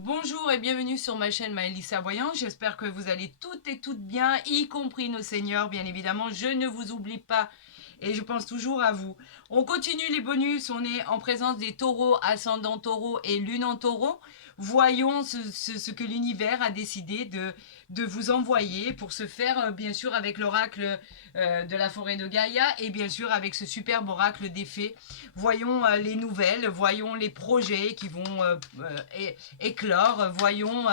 Bonjour et bienvenue sur ma chaîne Maëlissa Voyant. J'espère que vous allez toutes et toutes bien, y compris nos seigneurs, bien évidemment. Je ne vous oublie pas et je pense toujours à vous. On continue les bonus. On est en présence des taureaux, ascendant taureau et lune en taureau. Voyons ce que l'univers a décidé de vous envoyer pour se faire, bien sûr, avec l'oracle de la forêt de Gaïa et bien sûr avec ce superbe oracle des fées. Voyons les nouvelles, voyons les projets qui vont éclore. Voyons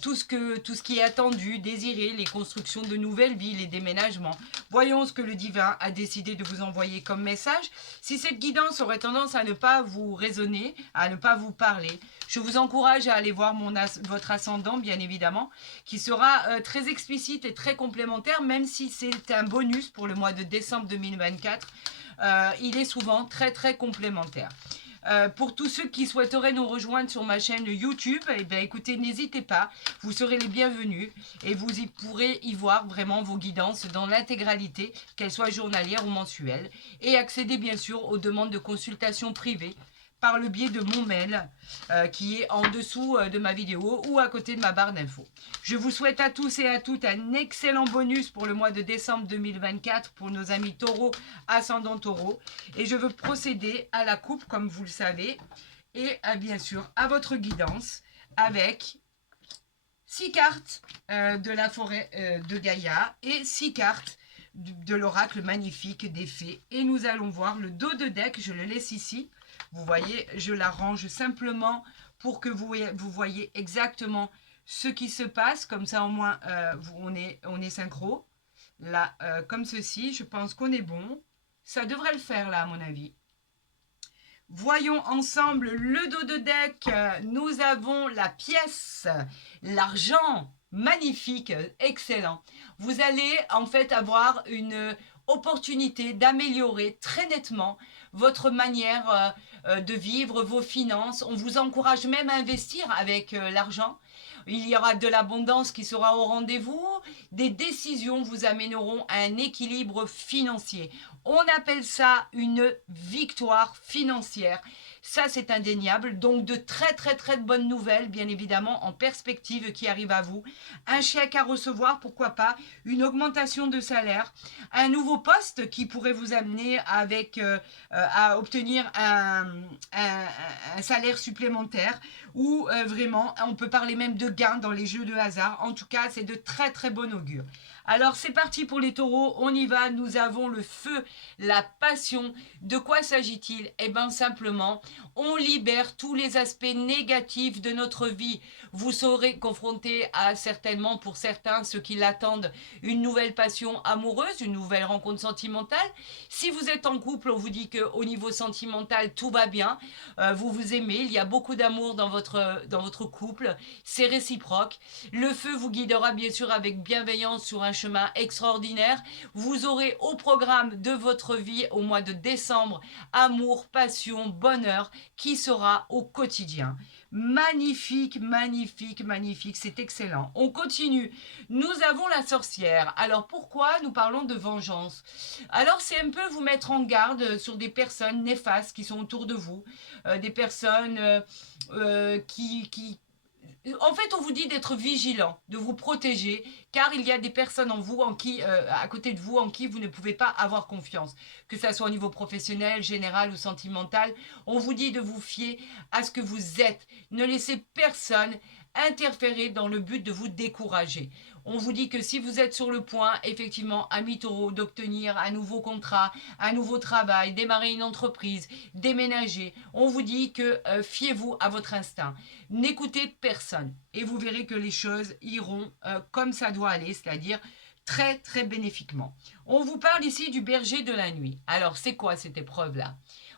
tout ce qui est attendu, désiré, les constructions de nouvelles villes, les déménagements. Voyons ce que le divin a décidé de vous envoyer comme message. Si cette guidance aurait tendance à ne pas vous résonner, à ne pas vous parler, je vous encourage à aller voir votre ascendant, bien évidemment, qui sera très explicite et très complémentaire, même si c'est un bonus pour le mois de décembre 2024. Il est souvent très très complémentaire. Pour tous ceux qui souhaiteraient nous rejoindre sur ma chaîne YouTube, eh bien, écoutez, n'hésitez pas, vous serez les bienvenus et vous pourrez y voir vraiment vos guidances dans l'intégralité, qu'elles soient journalières ou mensuelles, et accéder bien sûr aux demandes de consultation privée par le biais de mon mail qui est en dessous de ma vidéo ou à côté de ma barre d'infos. Je vous souhaite à tous et à toutes un excellent bonus pour le mois de décembre 2024 pour nos amis taureaux, ascendant taureau. Et je veux procéder à la coupe, comme vous le savez, et bien sûr à votre guidance avec 6 cartes de la forêt de Gaïa et 6 cartes de l'oracle magnifique des fées. Et nous allons voir le dos de deck, je le laisse ici. Vous voyez, je l'arrange simplement pour que vous voyez exactement ce qui se passe. Comme ça, au moins, on est synchro. Là, comme ceci, je pense qu'on est bon. Ça devrait le faire, là, à mon avis. Voyons ensemble le dos de deck. Nous avons la pièce, l'argent, magnifique, excellent. Vous allez en fait avoir une opportunité d'améliorer très nettement votre manière de vivre, vos finances. On vous encourage même à investir avec l'argent. Il y aura de l'abondance qui sera au rendez-vous. Des décisions vous amèneront à un équilibre financier. On appelle ça une victoire financière. Ça, c'est indéniable. Donc, de très, très, très bonnes nouvelles, bien évidemment, en perspective qui arrivent à vous. Un chèque à recevoir, pourquoi pas. Une augmentation de salaire. Un nouveau poste qui pourrait vous amener à obtenir un salaire supplémentaire. Ou vraiment, on peut parler même de gains dans les jeux de hasard. En tout cas, c'est de très, très bon augure. Alors c'est parti pour les taureaux, on y va, nous avons le feu, la passion. De quoi s'agit-il? Eh bien simplement, on libère tous les aspects négatifs de notre vie. Vous serez confronté à certainement, pour certains, ceux qui l'attendent, une nouvelle passion amoureuse, une nouvelle rencontre sentimentale. Si vous êtes en couple, on vous dit qu'au niveau sentimental, tout va bien. Vous vous aimez, il y a beaucoup d'amour dans votre couple, c'est réciproque. Le feu vous guidera bien sûr avec bienveillance sur un chemin extraordinaire. Vous aurez au programme de votre vie au mois de décembre amour, passion, bonheur qui sera au quotidien. Magnifique, magnifique, magnifique, c'est excellent. On continue. Nous avons la sorcière. Alors pourquoi nous parlons de vengeance? Alors c'est un peu vous mettre en garde sur des personnes néfastes qui sont autour de vous, des personnes qui, en fait, on vous dit d'être vigilant, de vous protéger, car il y a des personnes à côté de vous, en qui vous ne pouvez pas avoir confiance, que ce soit au niveau professionnel, général ou sentimental. On vous dit de vous fier à ce que vous êtes. Ne laissez personne interférer dans le but de vous décourager. On vous dit que si vous êtes sur le point, effectivement, ami taureau, d'obtenir un nouveau contrat, un nouveau travail, démarrer une entreprise, déménager, on vous dit que fiez-vous à votre instinct. N'écoutez personne et vous verrez que les choses iront comme ça doit aller, c'est-à-dire très très bénéfiquement. On vous parle ici du berger de la nuit. Alors c'est quoi cette épreuve-là?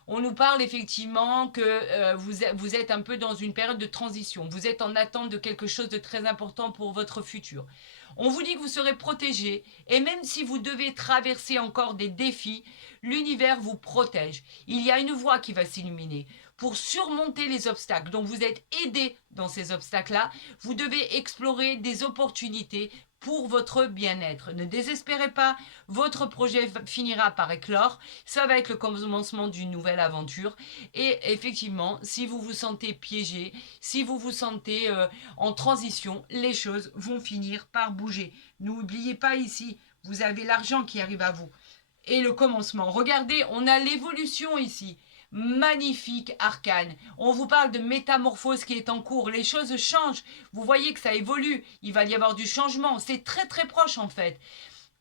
On nous parle effectivement que vous êtes un peu dans une période de transition. Vous êtes en attente de quelque chose de très important pour votre futur. On vous dit que vous serez protégé et même si vous devez traverser encore des défis, l'univers vous protège. Il y a une voie qui va s'illuminer pour surmonter les obstacles. Donc vous êtes aidé dans ces obstacles-là. Vous devez explorer des opportunités pour votre bien-être. Ne désespérez pas, votre projet finira par éclore, ça va être le commencement d'une nouvelle aventure et effectivement, si vous vous sentez piégé, si vous vous sentez en transition, les choses vont finir par bouger. N'oubliez pas ici, vous avez l'argent qui arrive à vous et le commencement. Regardez, on a l'évolution ici. Magnifique arcane. On vous parle de métamorphose qui est en cours. Les choses changent. Vous voyez que ça évolue. Il va y avoir du changement. C'est très très proche en fait.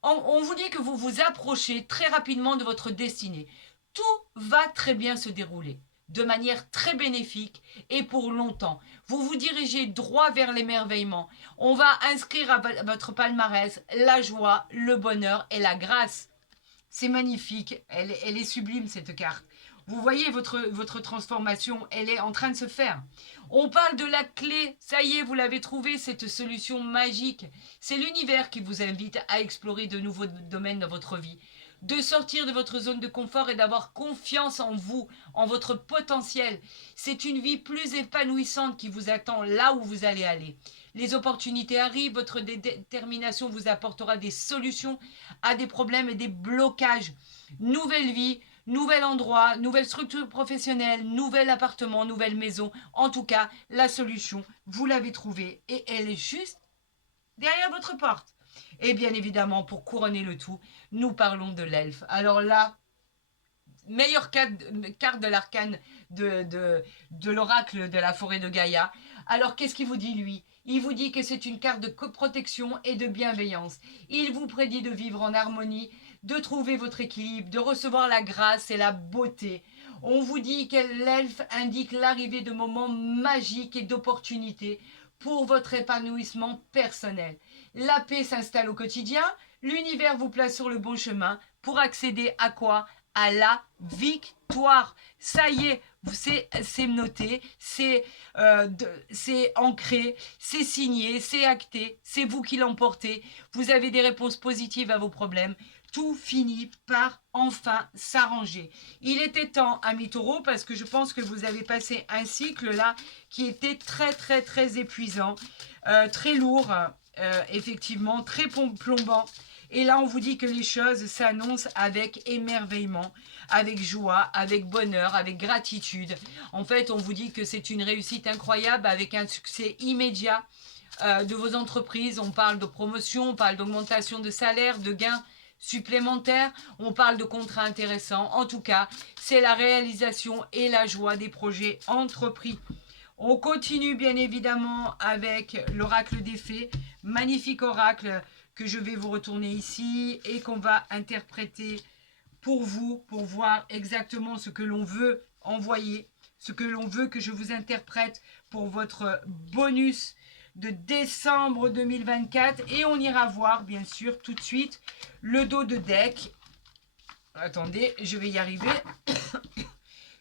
On vous dit que vous vous approchez très rapidement de votre destinée. Tout va très bien se dérouler de manière très bénéfique et pour longtemps. Vous vous dirigez droit vers l'émerveillement. On va inscrire à votre palmarès la joie, le bonheur et la grâce. C'est magnifique, elle est sublime cette carte. Vous voyez votre transformation, elle est en train de se faire. On parle de la clé, ça y est, vous l'avez trouvé, cette solution magique. C'est l'univers qui vous invite à explorer de nouveaux domaines dans votre vie, de sortir de votre zone de confort et d'avoir confiance en vous, en votre potentiel. C'est une vie plus épanouissante qui vous attend là où vous allez aller. Les opportunités arrivent, votre détermination vous apportera des solutions à des problèmes et des blocages. Nouvelle vie, nouvel endroit, nouvelle structure professionnelle, nouvel appartement, nouvelle maison. En tout cas, la solution, vous l'avez trouvée et elle est juste derrière votre porte. Et bien évidemment, pour couronner le tout, nous parlons de l'elfe. Alors là, meilleure carte de l'arcane de l'oracle de la forêt de Gaïa. Alors qu'est-ce qu'il vous dit lui? Il vous dit que c'est une carte de protection et de bienveillance. Il vous prédit de vivre en harmonie, de trouver votre équilibre, de recevoir la grâce et la beauté. On vous dit que l'elfe indique l'arrivée de moments magiques et d'opportunités pour votre épanouissement personnel. La paix s'installe au quotidien, l'univers vous place sur le bon chemin pour accéder à quoi? À la victoire. Ça y est, c'est noté, c'est ancré, c'est signé, c'est acté, c'est vous qui l'emportez. Vous avez des réponses positives à vos problèmes. Tout finit par enfin s'arranger. Il était temps, amis taureaux, parce que je pense que vous avez passé un cycle là qui était très très très épuisant, très lourd, effectivement, très plombant. Et là, on vous dit que les choses s'annoncent avec émerveillement, avec joie, avec bonheur, avec gratitude. En fait, on vous dit que c'est une réussite incroyable avec un succès immédiat de vos entreprises. On parle de promotion, on parle d'augmentation de salaire, de gains supplémentaires, on parle de contrats intéressants. En tout cas, c'est la réalisation et la joie des projets entrepris. On continue bien évidemment avec l'oracle des fées, magnifique oracle que je vais vous retourner ici et qu'on va interpréter pour vous, pour voir exactement ce que l'on veut envoyer, ce que l'on veut que je vous interprète pour votre bonus de décembre 2024. Et on ira voir, bien sûr, tout de suite, le dos de deck. Attendez, je vais y arriver.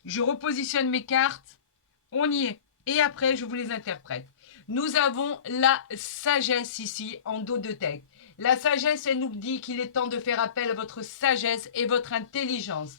Je repositionne mes cartes. On y est. Et après, je vous les interprète. Nous avons la sagesse ici, en dos de deck. La sagesse, elle nous dit qu'il est temps de faire appel à votre sagesse et votre intelligence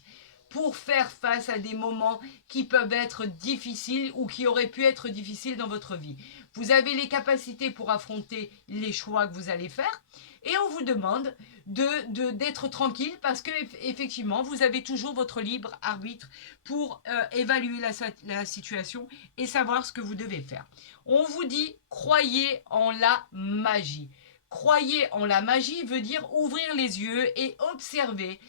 pour faire face à des moments qui peuvent être difficiles ou qui auraient pu être difficiles dans votre vie. Vous avez les capacités pour affronter les choix que vous allez faire et on vous demande d'être tranquille parce que effectivement, vous avez toujours votre libre arbitre pour évaluer la situation et savoir ce que vous devez faire. On vous dit, croyez en la magie. Croyez en la magie veut dire ouvrir les yeux et observer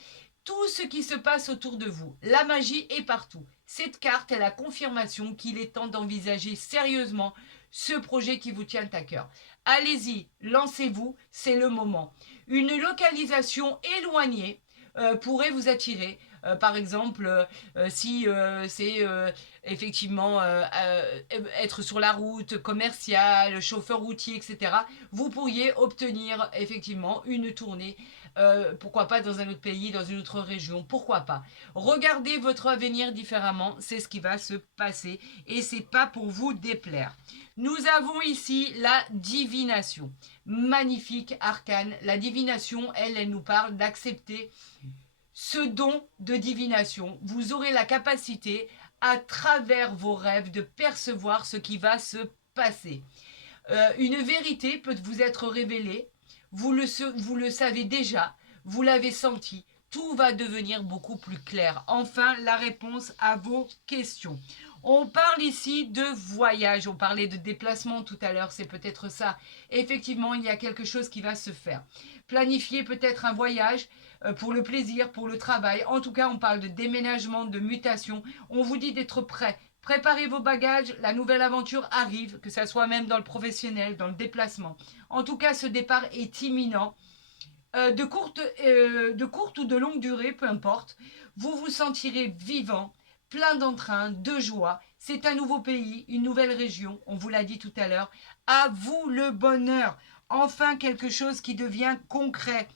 tout ce qui se passe autour de vous. La magie est partout. Cette carte est la confirmation qu'il est temps d'envisager sérieusement ce projet qui vous tient à cœur. Allez-y, lancez-vous, c'est le moment. Une localisation éloignée pourrait vous attirer. Par exemple, si c'est effectivement être sur la route commerciale, chauffeur routier, etc., vous pourriez obtenir effectivement une tournée. Pourquoi pas dans un autre pays, dans une autre région, pourquoi pas. Regardez votre avenir différemment, c'est ce qui va se passer et c'est pas pour vous déplaire. Nous avons ici la divination. Magnifique arcane. La divination, elle nous parle d'accepter ce don de divination. Vous aurez la capacité, à travers vos rêves, de percevoir ce qui va se passer. Une vérité peut vous être révélée. vous le savez déjà, vous l'avez senti, tout va devenir beaucoup plus clair. Enfin, la réponse à vos questions. On parle ici de voyage, on parlait de déplacement tout à l'heure, c'est peut-être ça. Effectivement, il y a quelque chose qui va se faire. Planifier peut-être un voyage pour le plaisir, pour le travail. En tout cas, on parle de déménagement, de mutation. On vous dit d'être prêt. Préparez vos bagages, la nouvelle aventure arrive, que ça soit même dans le professionnel, dans le déplacement. En tout cas, ce départ est imminent. De courte ou de longue durée, peu importe, vous vous sentirez vivant, plein d'entrain, de joie. C'est un nouveau pays, une nouvelle région, on vous l'a dit tout à l'heure. À vous le bonheur. Enfin, quelque chose qui devient concret.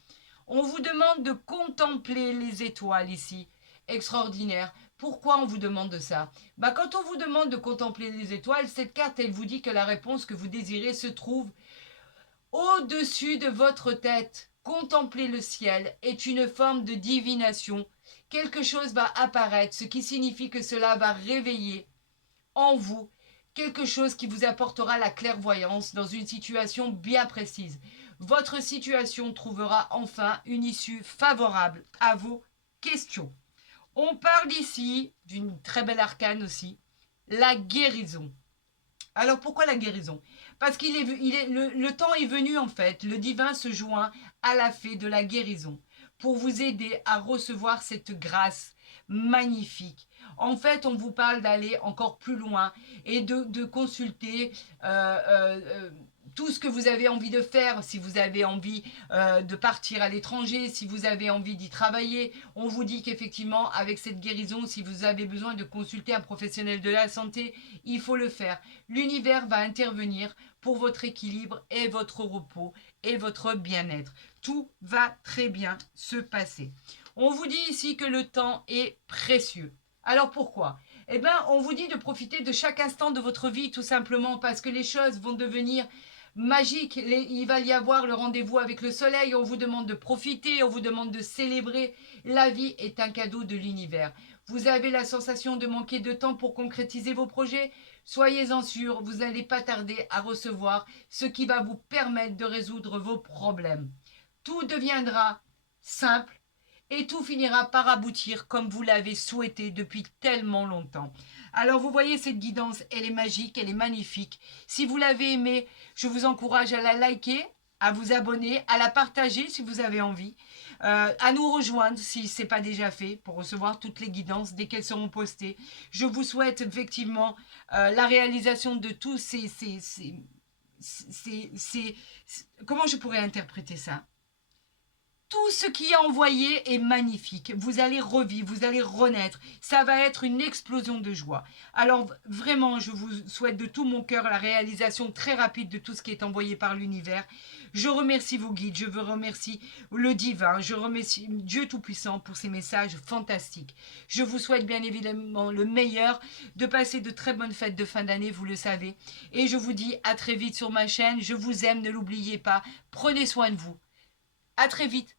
On vous demande de contempler les étoiles ici. Extraordinaire. Pourquoi on vous demande de ça? Quand on vous demande de contempler les étoiles, cette carte, elle vous dit que la réponse que vous désirez se trouve au-dessus de votre tête. Contempler le ciel est une forme de divination. Quelque chose va apparaître, ce qui signifie que cela va réveiller en vous quelque chose qui vous apportera la clairvoyance dans une situation bien précise. Votre situation trouvera enfin une issue favorable à vos questions. On parle ici d'une très belle arcane aussi, la guérison. Alors pourquoi la guérison? Parce le temps est venu en fait, le divin se joint à la fée de la guérison pour vous aider à recevoir cette grâce magnifique. En fait, on vous parle d'aller encore plus loin et de consulter tout ce que vous avez envie de faire, si vous avez envie de partir à l'étranger, si vous avez envie d'y travailler. On vous dit qu'effectivement, avec cette guérison, si vous avez besoin de consulter un professionnel de la santé, il faut le faire. L'univers va intervenir pour votre équilibre et votre repos et votre bien-être. Tout va très bien se passer. On vous dit ici que le temps est précieux. Alors pourquoi? Eh bien, on vous dit de profiter de chaque instant de votre vie tout simplement parce que les choses vont devenir magiques. Il va y avoir le rendez-vous avec le soleil. On vous demande de profiter, on vous demande de célébrer. La vie est un cadeau de l'univers. Vous avez la sensation de manquer de temps pour concrétiser vos projets? Soyez-en sûrs, vous n'allez pas tarder à recevoir ce qui va vous permettre de résoudre vos problèmes. Tout deviendra simple et tout finira par aboutir comme vous l'avez souhaité depuis tellement longtemps. Alors vous voyez cette guidance, elle est magique, elle est magnifique. Si vous l'avez aimée, je vous encourage à la liker, à vous abonner, à la partager si vous avez envie, à nous rejoindre si ce n'est pas déjà fait pour recevoir toutes les guidances dès qu'elles seront postées. Je vous souhaite effectivement la réalisation de tous comment je pourrais interpréter ça? Tout ce qui est envoyé est magnifique. Vous allez revivre, vous allez renaître. Ça va être une explosion de joie. Alors vraiment, je vous souhaite de tout mon cœur la réalisation très rapide de tout ce qui est envoyé par l'univers. Je remercie vos guides, je vous remercie le divin, je remercie Dieu Tout-Puissant pour ces messages fantastiques. Je vous souhaite bien évidemment le meilleur, de passer de très bonnes fêtes de fin d'année, vous le savez. Et je vous dis à très vite sur ma chaîne. Je vous aime, ne l'oubliez pas. Prenez soin de vous. À très vite.